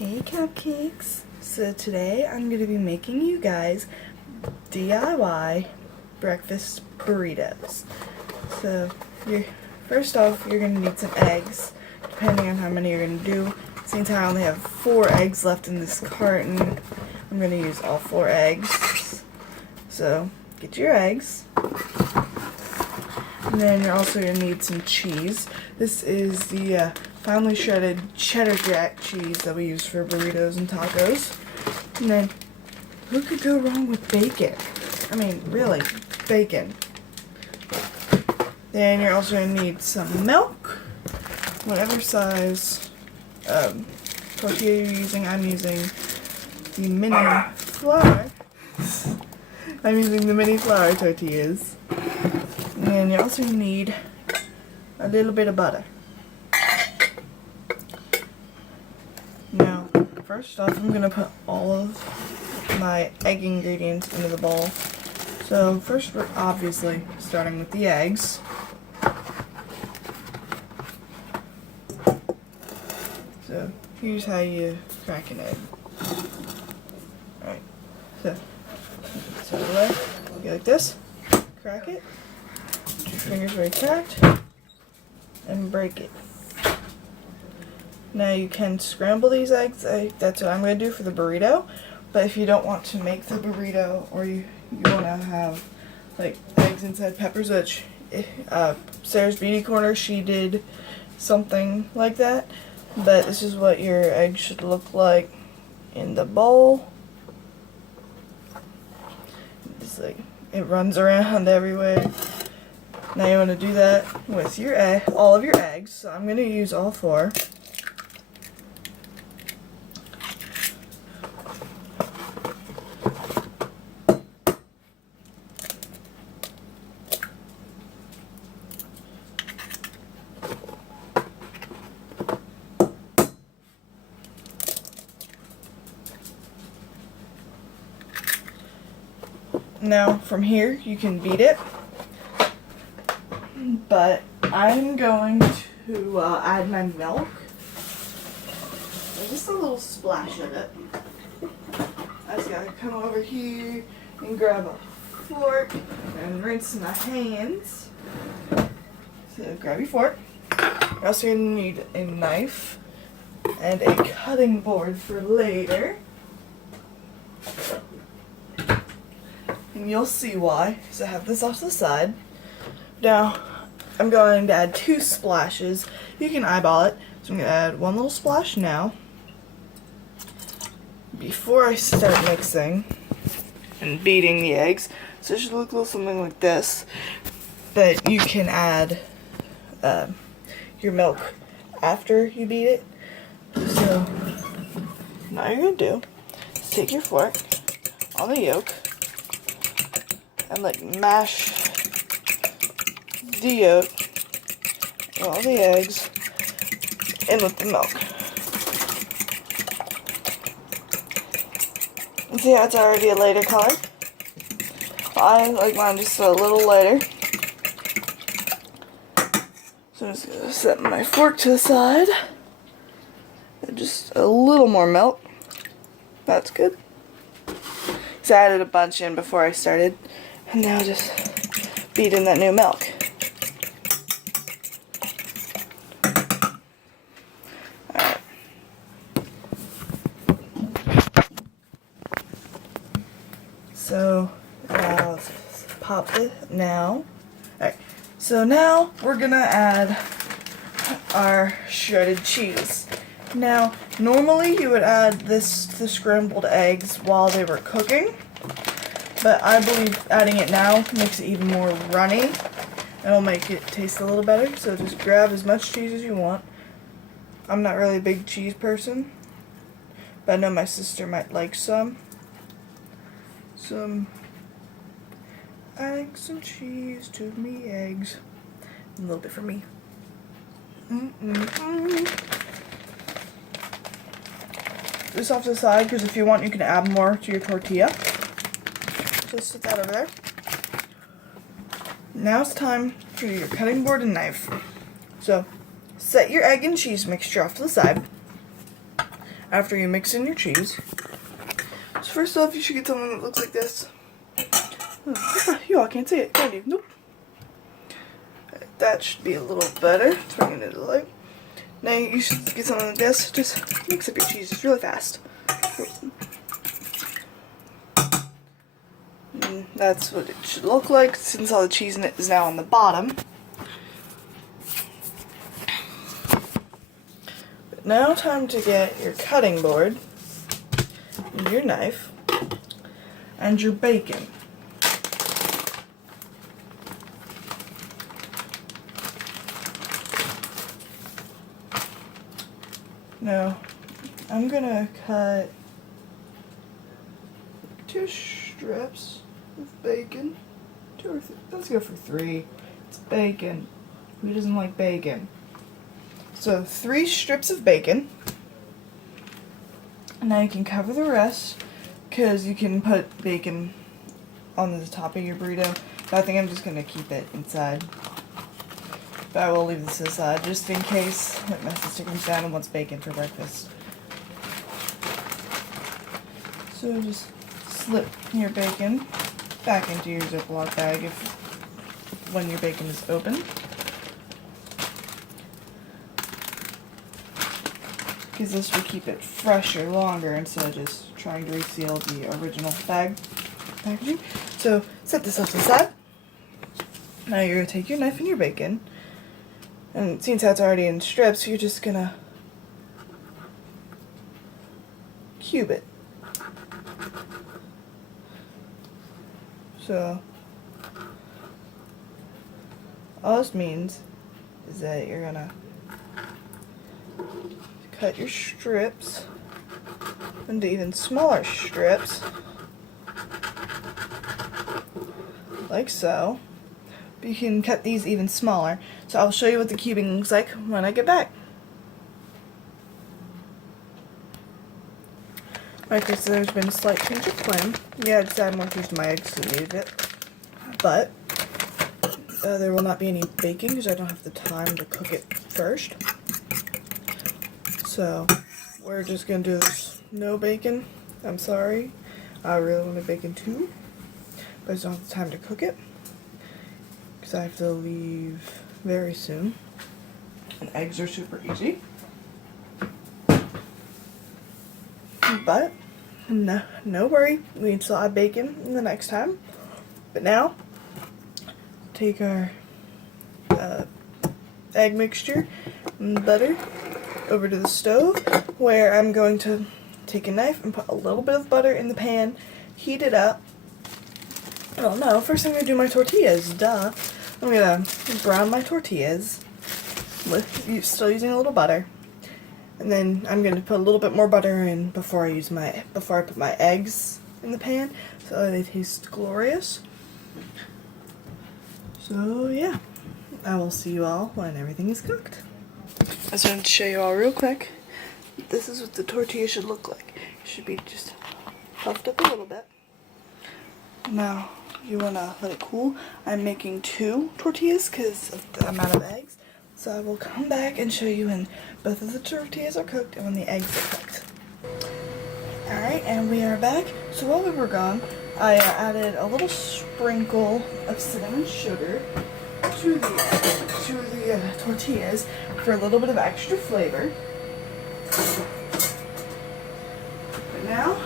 Hey cupcakes! So today I'm going to be making you guys DIY breakfast burritos. So first off you're going to need some eggs, depending on how many you're going to do. Since I only have 4 eggs left in this carton, I'm going to use all 4 eggs. So get your eggs. And then you're also going to need some cheese. This is the finely shredded cheddar jack cheese that we use for burritos and tacos. And then, who could go wrong with bacon? I mean, really, bacon. Then you're also going to need some milk, whatever size tortilla you're using. I'm using the mini flour. I'm using the mini flour tortillas. And then you also need a little bit of butter. Now, first off, I'm going to put all of my egg ingredients into the bowl. So first we're obviously starting with the eggs. So here's how you crack an egg. Alright, so out of the way, go like this, crack it, put your fingers where it's cracked, and break it. Now you can scramble these eggs. That's what I'm going to do for the burrito. But if you don't want to make the burrito, or you want to have like eggs inside peppers, which Sarah's Beauty Corner, she did something like that. But this is what your egg should look like in the bowl. It's like it runs around everywhere. Now you want to do that with your all of your eggs. So I'm going to use all 4. Now from here you can beat it, but I'm going to add my milk, just a little splash of it. I just gotta come over here and grab a fork and rinse my hands. So grab your fork. You're also going to need a knife and a cutting board for later. And you'll see why, because I have this off to the side. Now, I'm going to add 2 splashes. You can eyeball it. So I'm going to add 1 little splash now, before I start mixing and beating the eggs. So it should look a little something like this. But you can add your milk after you beat it. So, now you're going to do is take your fork on the yolk and like mash the yolk, all the eggs, in with the milk. And see how it's already a lighter color? I like mine just a little lighter. So I'm just going to set my fork to the side. And just a little more milk. That's good. So I added a bunch in before I started. And now just beat in that new milk. Alright. So now let's pop it now. Alright. So now we're gonna add our shredded cheese. Now, normally you would add the scrambled eggs while they were cooking. But I believe adding it now makes it even more runny. It'll make it taste a little better. So just grab as much cheese as you want. I'm not really a big cheese person, but I know my sister might like some. Add some cheese to me eggs. A little bit for me. This off to the side, because if you want you can add more to your tortilla. Just set that over there. Now it's time for your cutting board and knife. So set your egg and cheese mixture off to the side. after you mix in your cheese. So first off, you should get something that looks like this. You all can't see it, can you? Nope. That should be a little better. Let's bring it into the light. Now you should get something like this. Just mix up your cheese just really fast. And that's what it should look like, since all the cheese in it is now on the bottom. But now time to get your cutting board, and your knife, and your bacon. Now, I'm gonna cut 2 strips of bacon. 2 or 3. Let's go for 3. It's bacon. Who doesn't like bacon? So 3 strips of bacon. Now you can cover the rest, because you can put bacon on the top of your burrito. But I think I'm just gonna keep it inside. But I will leave this aside just in case my sister comes down and wants bacon for breakfast. So just slip your bacon back into your Ziploc bag when your bacon is open. Because this will keep it fresher longer instead of just trying to reseal the original packaging. So set this off to the side. Now you're going to take your knife and your bacon. And since that's already in strips, you're just gonna cube it. So, all this means is that you're gonna cut your strips into even smaller strips, like so. But you can cut these even smaller. So I'll show you what the cubing looks like when I get back. Okay, so there's been a slight change of plan. Yeah, I decided more to use my eggs than needed it. But there will not be any baking because I don't have the time to cook it first. So we're just going to do this. No bacon. I'm sorry. I really wanted bacon too. But I just don't have the time to cook it. I have to leave very soon. And eggs are super easy. But no worry, we can still add bacon the next time. But now, take our egg mixture and butter over to the stove, where I'm going to take a knife and put a little bit of butter in the pan, heat it up. Oh no, first I'm going to do my tortillas, duh. I'm going to brown my tortillas, with still using a little butter. And then I'm going to put a little bit more butter in before I put my eggs in the pan, so they taste glorious. So yeah, I will see you all when everything is cooked. I just wanted to show you all real quick. This is what the tortilla should look like. It should be just puffed up a little bit. Now, you want to let it cool. I'm making 2 tortillas because of the amount of eggs. So I will come back and show you when both of the tortillas are cooked and when the eggs are cooked. Alright, and we are back. So while we were gone, I added a little sprinkle of cinnamon sugar to the tortillas for a little bit of extra flavor. But now,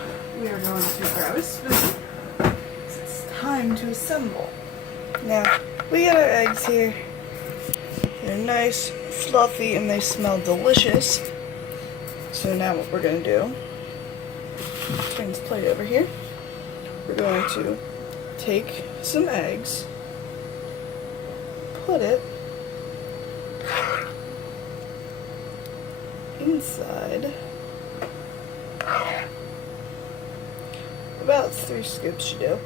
we are going to grab a spoon. Time to assemble. Now, we got our eggs here. They're nice, fluffy, and they smell delicious. So now what we're going to do, turn this plate over here. We're going to take some eggs, put it inside. About 3 scoops should do.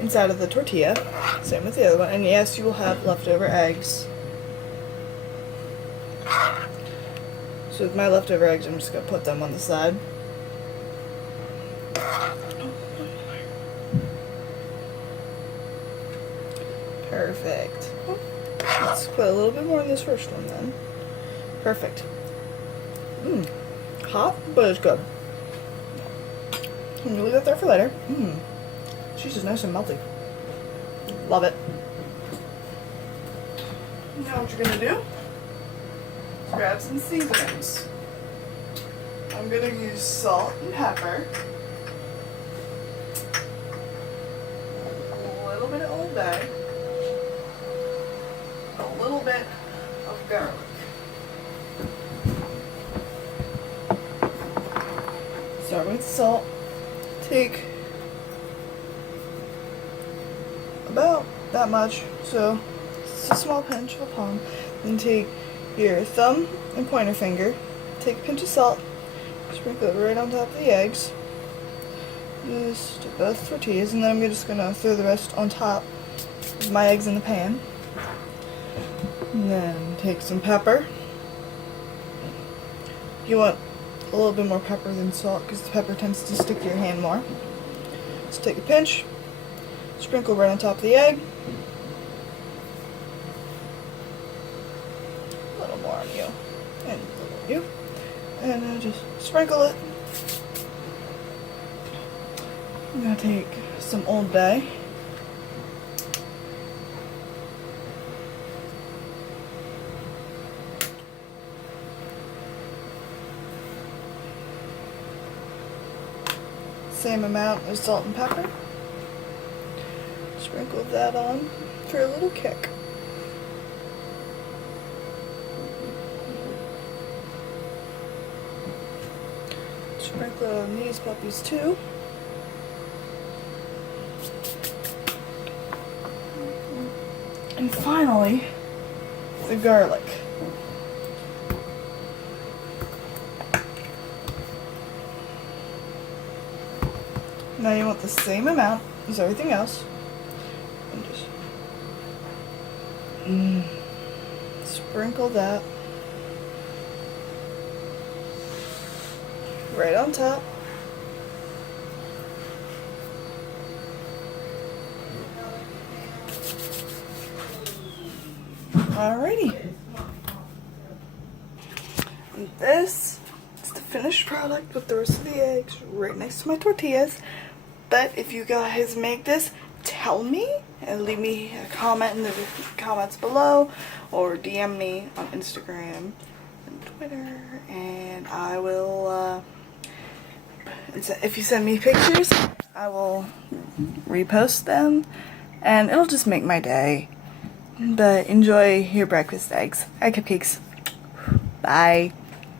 Inside of the tortilla, same with the other one, and yes, you will have leftover eggs. So with my leftover eggs, I'm just going to put them on the side. Perfect. Let's put a little bit more in this first one then. Perfect. hot, but it's good. I'm gonna leave that there for later. Cheese is nice and melty. Love it. Now what you're gonna do is grab some seasonings. I'm gonna use salt and pepper, a little bit of Old Bay, a little bit of garlic. Start with salt. Take about that much, so it's a small pinch of a palm. Then take your thumb and pointer finger, take a pinch of salt, sprinkle it right on top of the eggs, just both tortillas, and then I'm just gonna throw the rest on top of my eggs in the pan. And then take some pepper. You want a little bit more pepper than salt because the pepper tends to stick to your hand more. So take a pinch, sprinkle right on top of the egg. A little more on you, and a little on you. And just sprinkle it. I'm going to take some Old Bay. Same amount of salt and pepper. Sprinkle that on for a little kick. Sprinkle on these puppies too. And finally, the garlic. Now you want the same amount as everything else. And just sprinkle that right on top. Alrighty. And this is the finished product with the rest of the eggs right next to my tortillas. But if you guys make this, tell me and leave me a comment in the comments below, or DM me on Instagram and Twitter, and I will, if you send me pictures, I will repost them, and it'll just make my day. But enjoy your breakfast eggs. Cupcakes. Bye.